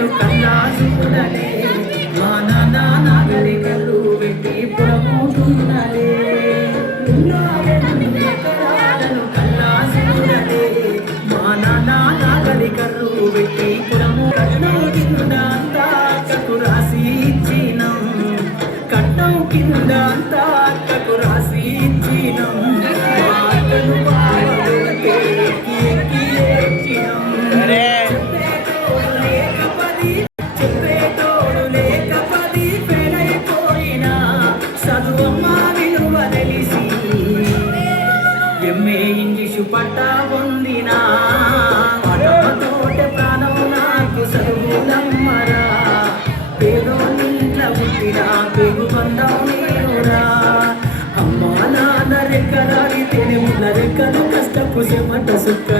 కళ్ళు కల్లా మా నాన్న నాగరికలు పెట్టి పొలముతున్నలే రెండు మా నాన్న పెట్టి పట్ట పొందినా? తోట ప్రాణం నాకు చదువులమ్మరా పేదోళ్ళింట్ల పుట్టిన పెగు బంధం నేనురా అమ్మా నాన్న రెక్కలాడి తెలిముల రెక్కలు కష్టపు చెమట సుక్కల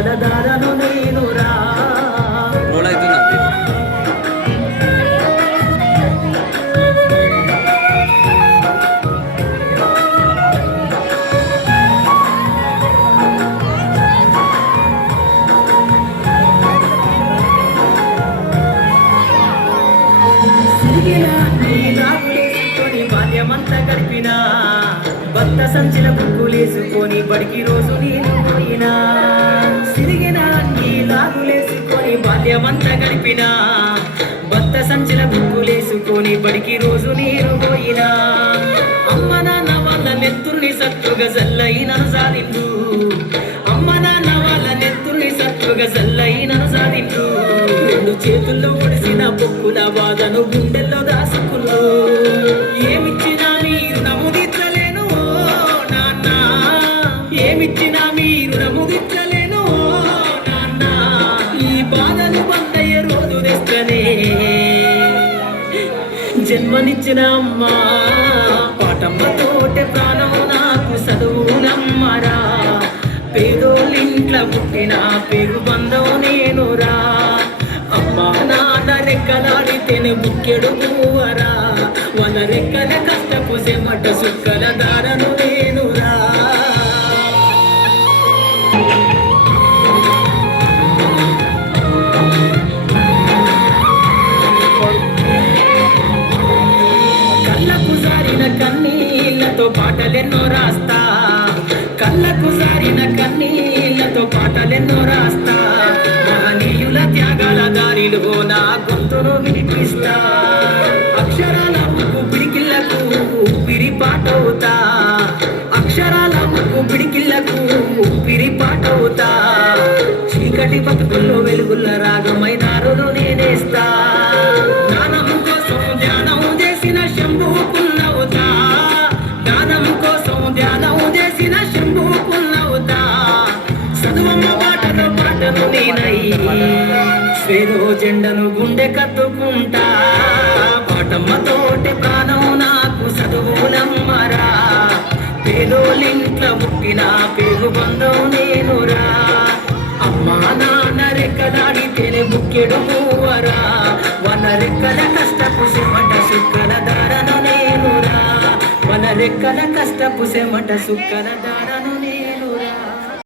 నాగులేసుకొని బాల్యమంతా గడిపినా భక్త సంచిన బుక్కులేసుకొని బడికి రోజు నేను పోయినా. సిరిగిన లాగులేసుకొని నాగులేసుకొని బాల్యమంతా గడిపినా భక్త సంచిన బుక్కులేసుకొని బడికి రోజు నేను పోయినా. అమ్మ నాన్న వాళ్ళ నెత్తుర్ని సత్తుగా జల్లైన సాధిండు అమ్మ నాన్న వాళ్ళ నెత్తుర్ని సత్తుగా జల్లైన సాధిండు రెండు చేతుల్లో ఒడిసిన బొక్కుల బాధను గుండెలు ఏమిచ్చినా మీరు నముదించలేను ఓ నాన్న. ఈ బాధలు బందయ్యే రోజు తెస్తనే. జన్మనిచ్చిన అమ్మ పాటమ్మ తోటే ప్రాణం నాకు చదువులమ్మరా పేదోళ్ళింట్ల పుట్టిన పేరు బంధం నేనురా. అమ్మా నాన్న రెక్కలాడితేనే బుక్కెడు పువ్వరా. వాళ్ళ రెక్కల కష్టపు మట సుక్కల దారను కళ్ళకు సారిన కన్నీళ్ళతో పాటలెన్నో రాస్తా. మహనీయుల త్యాగాల దారిలో నా గొంతును వినిపిస్తా అక్షరాల ముక్కు పిడికిళ్ళకు ఊపిరి పాటవుతా. అక్షరాల ముక్కు పిడికిళ్ళకు ఊపిరి పాటవుతా. చీకటి బతుకుల్లో వెలుగుల రాగా స్వేరో జెండను గుండె కత్తుకుంటా. పాటమ్మతోటి ప్రాణం నాకు చదువులమ్మరా పేదోలింట్ల పుట్టిన పేరు బంధం నేనురా. అమ్మా నాన్న రెక్కలాడితేనే బుక్కెడు పువ్వరా. వన రెక్కల కష్టపు సెమట సుక్కల దారను నేనురా. వన రెక్కల కష్టపు సెమట సుక్కల దారను